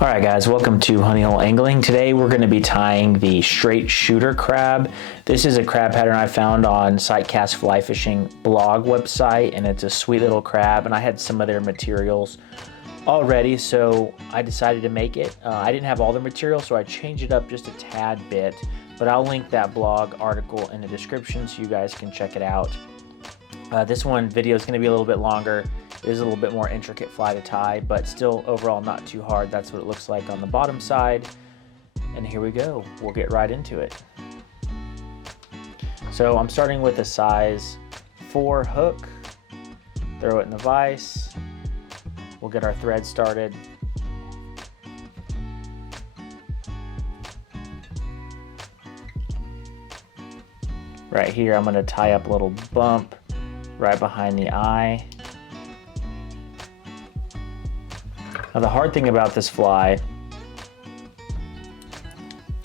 Alright guys, welcome to Honey Hole Angling. Today we're going to be tying the straight shooter crab. This is a crab pattern I found on Sightcast Fly Fishing blog website, and it's a sweet little crab, and I had some of their materials already, so I decided to make it. I didn't have all the material, so I changed it up just a tad bit, but I'll link that blog article in the description so you guys can check it out. This video is going to be a little bit longer. It is a little bit more intricate fly to tie, but still overall not too hard. That's what it looks like on the bottom side. And here we go. We'll get right into it. So I'm starting with a size 4 hook. Throw it in the vise. We'll get our thread started. Right here, I'm going to tie up a little bump right behind the eye. Now the hard thing about this fly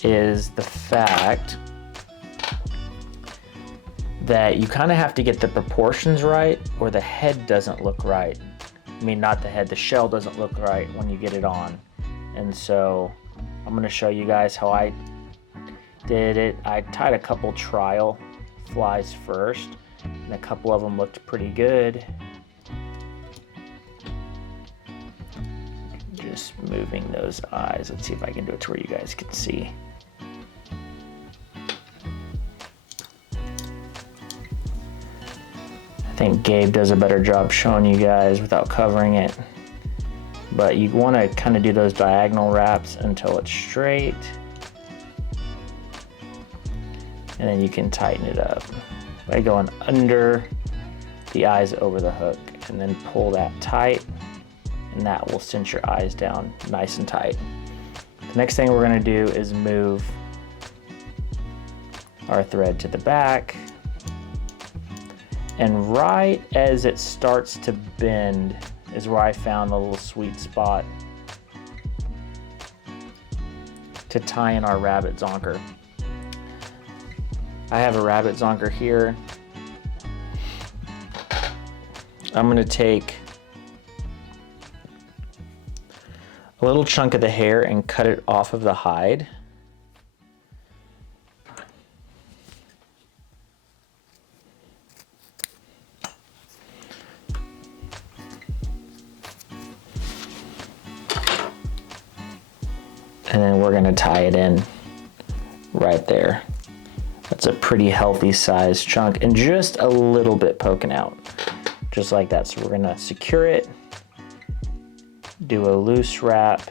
is the fact that you kind of have to get the proportions right, or the head doesn't look right. I mean, not the head, the shell doesn't look right when you get it on. And so I'm going to show you guys how I did it. I tied a couple trial flies first, and a couple of them looked pretty good. Just moving those eyes. Let's see if I can do it to where you guys can see. I think Gabe does a better job showing you guys without covering it. But you want to kind of do those diagonal wraps until it's straight. And then you can tighten it up by going under the eyes over the hook, and then pull that tight, and that will cinch your eyes down nice and tight. The next thing we're going to do is move our thread to the back, and right as it starts to bend is where I found the little sweet spot to tie in our rabbit zonker. I have a rabbit zonker here. I'm going to take a little chunk of the hair and cut it off of the hide. And then we're going to tie it in right there. That's a pretty healthy sized chunk, and just a little bit poking out, just like that. So we're going to secure it, do a loose wrap,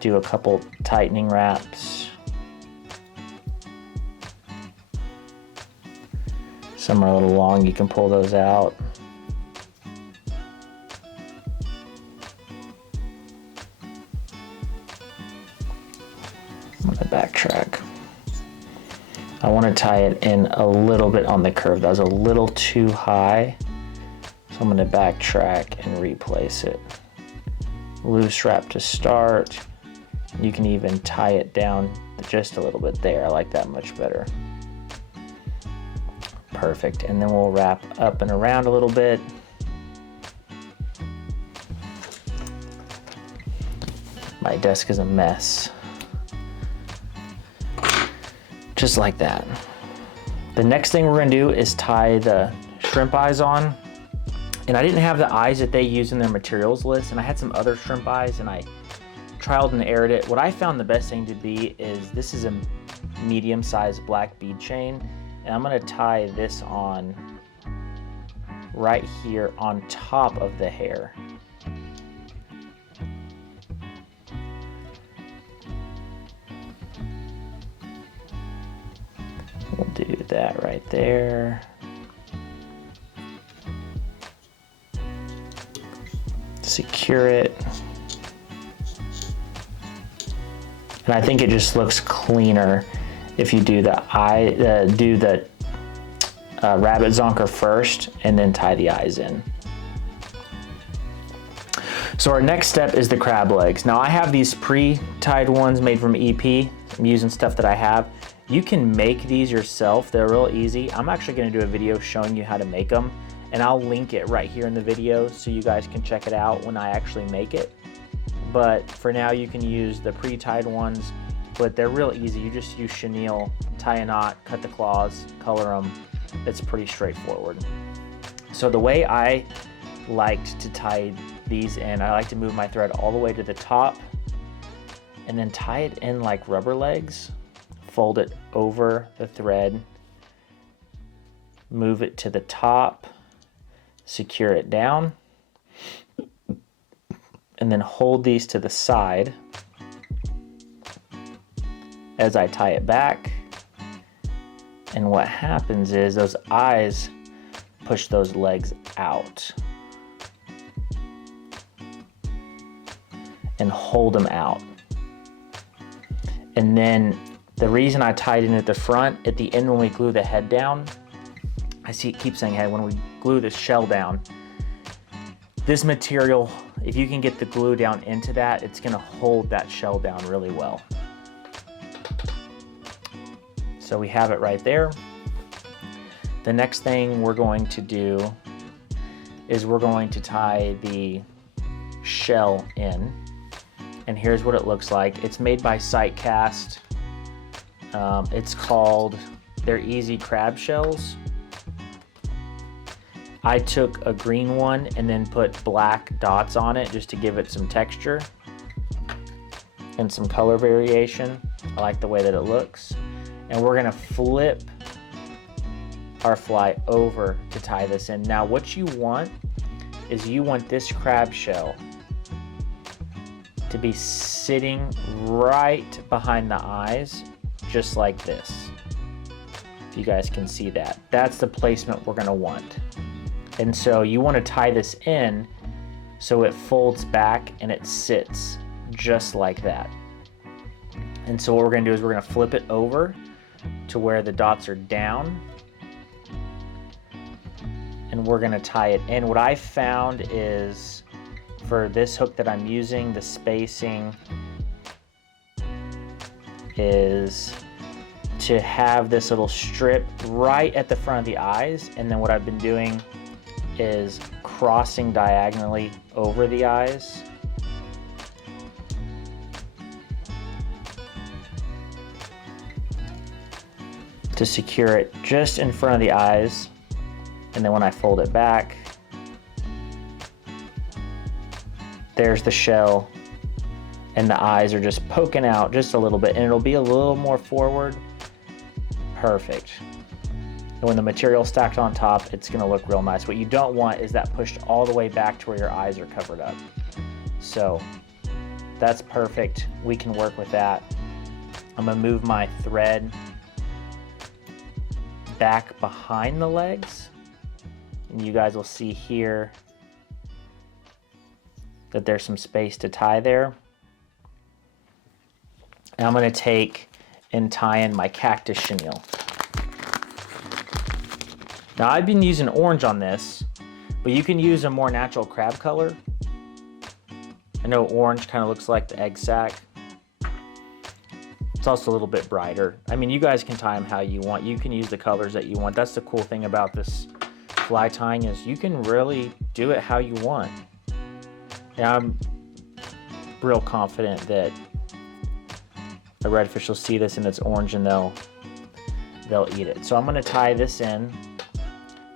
do a couple tightening wraps. Some are a little long, you can pull those out. I'm going to backtrack. I want to tie it in a little bit on the curve. That was a little too high. So I'm going to backtrack and replace it. Loose wrap to start. You can even tie it down just a little bit there. I like that much better. Perfect. And then we'll wrap up and around a little bit. My desk is a mess. Just like that. The next thing we're going to do is tie the shrimp eyes on. And I didn't have the eyes that they use in their materials list, and I had some other shrimp eyes, and I trialed and errored it. What I found the best thing to be is, this is a medium-sized black bead chain, and I'm going to tie this on right here on top of the hair. We'll do that right there. Secure it. And I think it just looks cleaner if you do the rabbit zonker first and then tie the eyes in. So our next step is the crab legs. Now I have these pre-tied ones made from EP. I'm using stuff that I have. You can make these yourself. They're real easy. I'm actually going to do a video showing you how to make them. and I'll link it right here in the video so you guys can check it out when I actually make it. but for now you can use the pre-tied ones, but they're real easy. You just use chenille, tie a knot, cut the claws, color them. It's pretty straightforward. So the way I liked to tie these in, I like to move my thread all the way to the top and then tie it in like rubber legs, fold it over the thread, move it to the top, secure it down, and then hold these to the side as I tie it back. And what happens is those eyes push those legs out and hold them out. And then the reason I tied in at the front, at the end when we glue the head down, I see it keep saying head, when we glue the shell down, this material, if you can get the glue down into that, it's gonna hold that shell down really well. So we have it right there. The next thing we're going to do is we're going to tie the shell in. And here's what it looks like. It's made by Sightcast. It's called, they're easy crab shells. I took a green one and then put black dots on it just to give it some texture and some color variation. I like the way that it looks. And we're gonna flip our fly over to tie this in. Now what you want is you want this crab shell to be sitting right behind the eyes, just like this. If you guys can see that. That's the placement we're gonna want. And so you wanna tie this in so it folds back and it sits just like that. And so what we're gonna do is we're gonna flip it over to where the dots are down, and we're gonna tie it in. What I found is, for this hook that I'm using, the spacing is to have this little strip right at the front of the eyes, and then what I've been doing is crossing diagonally over the eyes. To secure it just in front of the eyes, and then when I fold it back, there's the shell, and the eyes are just poking out just a little bit, and it'll be a little more forward. Perfect. And when the material's stacked on top, it's gonna look real nice. What you don't want is that pushed all the way back to where your eyes are covered up. So that's perfect. We can work with that. I'm gonna move my thread back behind the legs, and you guys will see here that there's some space to tie there. And I'm gonna take and tie in my cactus chenille. Now I've been using orange on this, but you can use a more natural crab color. I know orange kind of looks like the egg sac. It's also a little bit brighter. I mean, you guys can tie them how you want. You can use the colors that you want. That's the cool thing about this fly tying, is you can really do it how you want. And I'm real confident that the redfish will see this and it's orange and they'll eat it. So I'm gonna tie this in,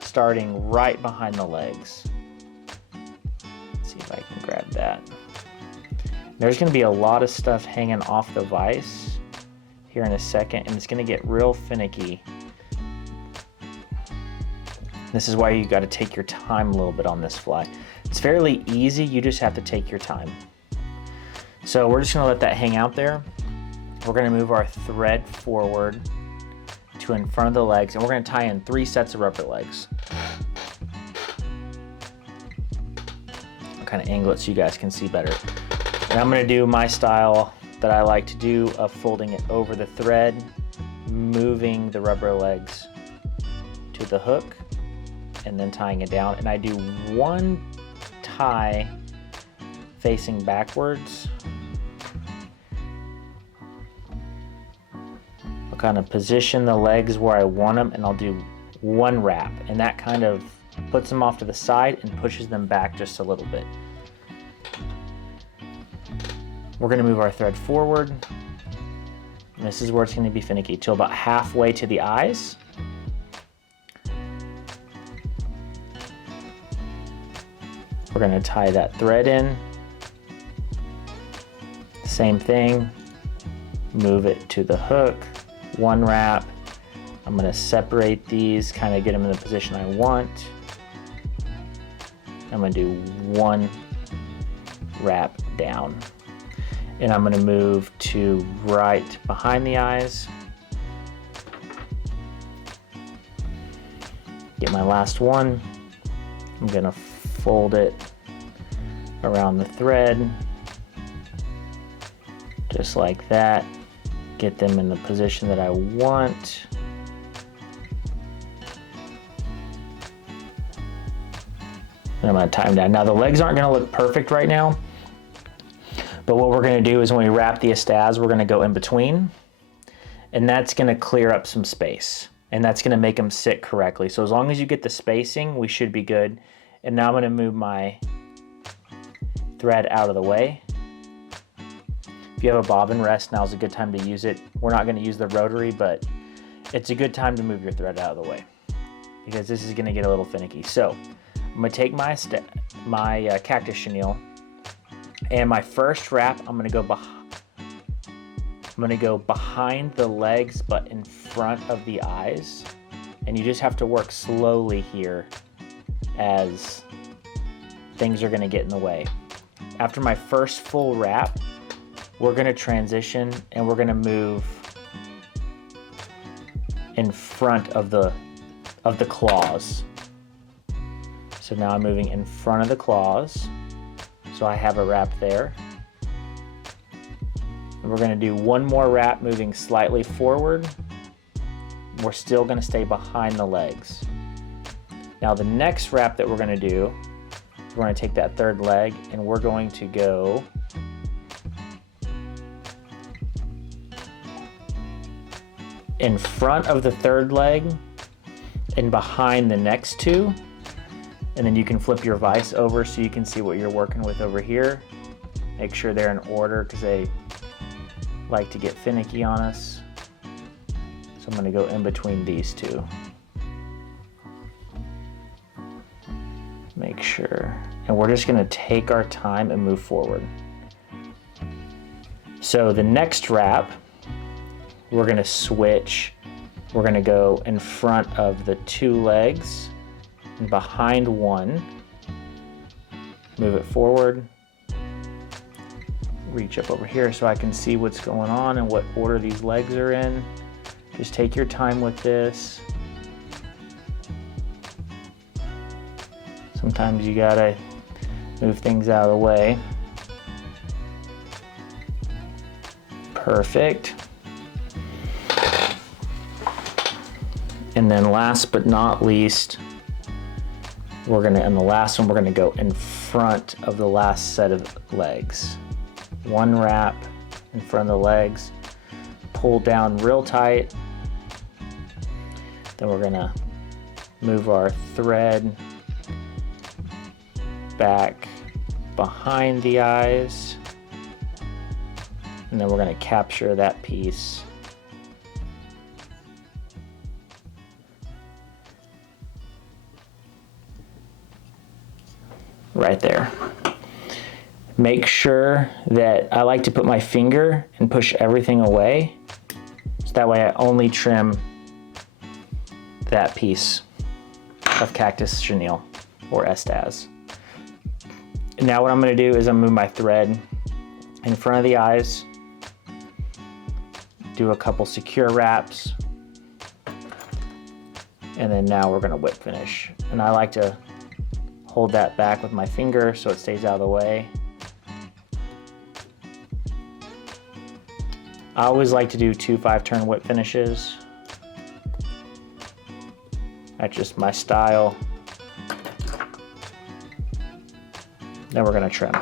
starting right behind the legs. Let's see if I can grab that. There's gonna be a lot of stuff hanging off the vise here in a second, and it's gonna get real finicky. This is why you gotta take your time a little bit on this fly. It's fairly easy, you just have to take your time. So we're just gonna let that hang out there. We're gonna move our thread forward to in front of the legs, and we're gonna tie in 3 sets of rubber legs. I'll kind of angle it so you guys can see better. And I'm gonna do my style that I like to do of folding it over the thread, moving the rubber legs to the hook, and then tying it down. And I do 1 tie facing backwards. I'll kind of position the legs where I want them, and I'll do 1 wrap, and that kind of puts them off to the side and pushes them back just a little bit. We're gonna move our thread forward. And this is where it's gonna be finicky, till about halfway to the eyes. We're gonna tie that thread in. Same thing, move it to the hook, one wrap. I'm gonna separate these, kind of get them in the position I want. I'm gonna do one wrap down. And I'm gonna move to right behind the eyes. Get my last one. I'm gonna fold it around the thread, just like that. Get them in the position that I want. And I'm gonna tie them down. Now the legs aren't gonna look perfect right now, but what we're gonna do is when we wrap the estaz, we're gonna go in between, and that's gonna clear up some space, and that's gonna make them sit correctly. So as long as you get the spacing, we should be good. And now I'm gonna move my thread out of the way. If you have a bobbin rest, now's a good time to use it. We're not gonna use the rotary, but it's a good time to move your thread out of the way because this is gonna get a little finicky. So I'm gonna take my cactus chenille, and my first wrap, I'm gonna go behind the legs, but in front of the eyes. And you just have to work slowly here as things are gonna get in the way. After my first full wrap, we're gonna transition and we're gonna move in front of the claws. So now I'm moving in front of the claws. So I have a wrap there. And we're gonna do one more wrap moving slightly forward. We're still gonna stay behind the legs. Now the next wrap that we're gonna do, we're gonna take that third leg and we're going to go in front of the third leg and behind the next two. And then you can flip your vise over so you can see what you're working with over here. Make sure they're in order because they like to get finicky on us. So I'm gonna go in between these two. Make sure. And we're just gonna take our time and move forward. So the next wrap, we're gonna switch. We're gonna go in front of the two legs and behind one. Move it forward. Reach up over here so I can see what's going on and what order these legs are in. Just take your time with this. Sometimes you gotta move things out of the way. Perfect. And then last but not least, in the last one, we're gonna go in front of the last set of legs. One wrap in front of the legs, pull down real tight. Then we're gonna move our thread back behind the eyes. And then we're gonna capture that piece. Right there. Make sure that I like to put my finger and push everything away. So that way I only trim that piece of cactus chenille or estaz. And now what I'm gonna do is I'm gonna move my thread in front of the eyes, do a couple secure wraps, and then now we're gonna whip finish. And I like to hold that back with my finger so it stays out of the way. I always like to do 2 5-turn whip finishes. That's just my style. Then we're gonna trim.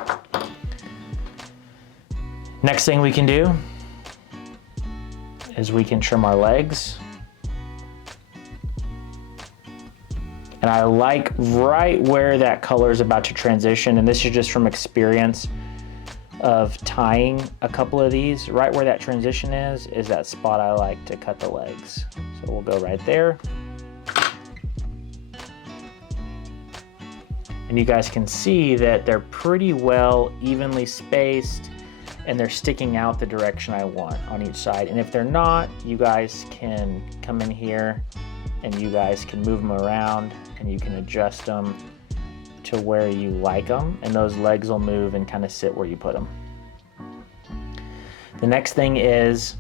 Next thing we can do is we can trim our legs. And I like right where that color is about to transition, and this is just from experience. of tying a couple of these, right where that transition is that spot I like to cut the legs. So we'll go right there. And you guys can see that they're pretty well evenly spaced and they're sticking out the direction I want on each side. And if they're not, you guys can come in here and you guys can move them around and you can adjust them to where you like them, and those legs will move and kind of sit where you put them. The next thing is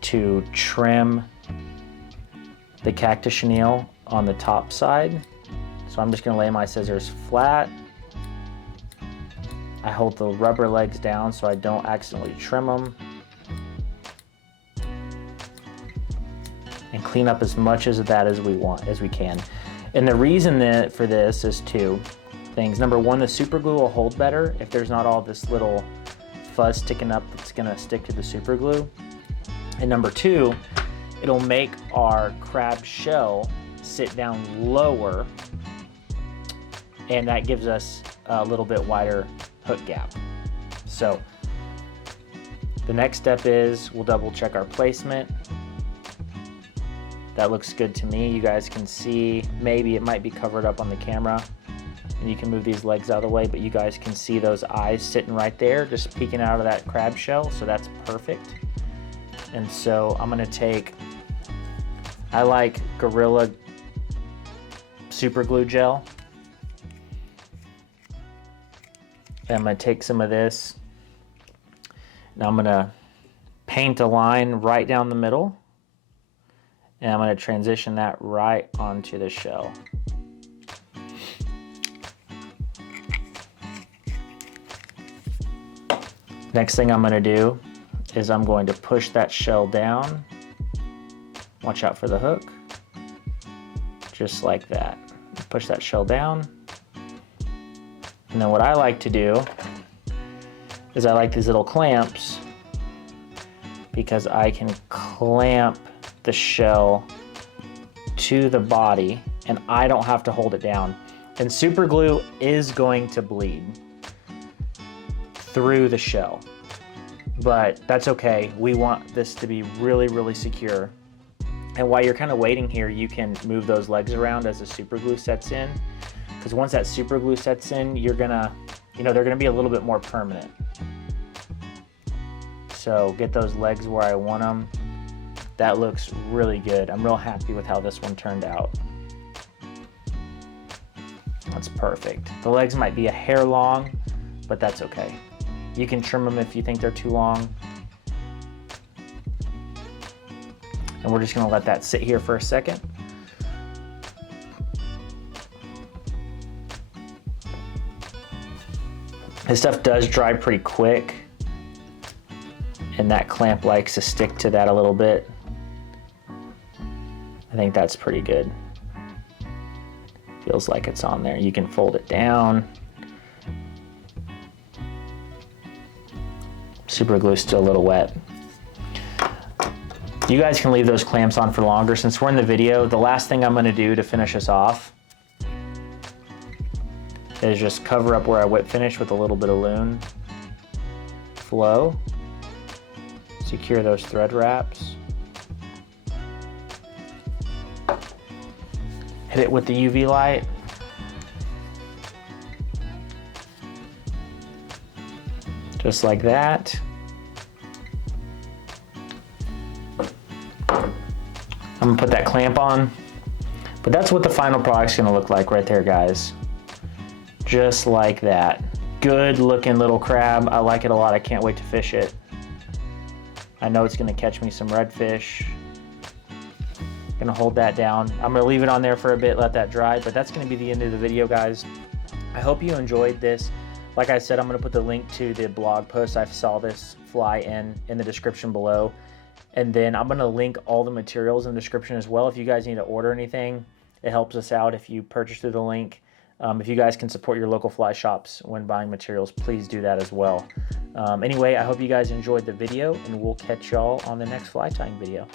to trim the cactus chenille on the top side. So I'm just gonna lay my scissors flat. I hold the rubber legs down so I don't accidentally trim them. And clean up as much of that as we can. And the reason for this is two things. Number one, the super glue will hold better if there's not all this little fuzz sticking up that's gonna stick to the super glue. And number two, it'll make our crab shell sit down lower, and that gives us a little bit wider hook gap. So the next step is we'll double check our placement. That looks good to me. You guys can see, maybe it might be covered up on the camera, and you can move these legs out of the way, but you guys can see those eyes sitting right there, just peeking out of that crab shell, so that's perfect. And so I'm gonna take, I like Gorilla super glue gel. And I'm gonna take some of this, and I'm gonna paint a line right down the middle, and I'm going to transition that right onto the shell. Next thing I'm going to do is I'm going to push that shell down. Watch out for the hook. Just like that. Push that shell down. And then what I like to do is I like these little clamps because I can clamp the shell to the body and I don't have to hold it down. And super glue is going to bleed through the shell, but that's okay. We want this to be really, really secure. And while you're kind of waiting here, you can move those legs around as the super glue sets in, because once that super glue sets in, you're gonna, they're gonna be a little bit more permanent. So get those legs where I want them. That looks really good. I'm real happy with how this one turned out. That's perfect. The legs might be a hair long, but that's okay. You can trim them if you think they're too long. And we're just gonna let that sit here for a second. This stuff does dry pretty quick, and that clamp likes to stick to that a little bit. I think that's pretty good. Feels like it's on there. You can fold it down. Super glue's still a little wet. You guys can leave those clamps on for longer. Since we're in the video, the last thing I'm gonna do to finish us off is just cover up where I whip finish with a little bit of loom flow. Secure those thread wraps. Hit it with the UV light. Just like that. I'm gonna put that clamp on, but that's what the final product's gonna look like right there, guys. Just like that. Good looking little crab. I like it a lot. I can't wait to fish it. I know it's gonna catch me some redfish. Gonna hold that down. I'm gonna leave it on there for a bit, let that dry, but that's gonna be the end of the video, guys. I hope you enjoyed this. Like I said, I'm gonna put the link to the blog post I saw this fly in the description below. And then I'm gonna link all the materials in the description as well. If you guys need to order anything, it helps us out if you purchase through the link. If you guys can support your local fly shops when buying materials, please do that as well. Anyway, I hope you guys enjoyed the video, and we'll catch y'all on the next fly tying video.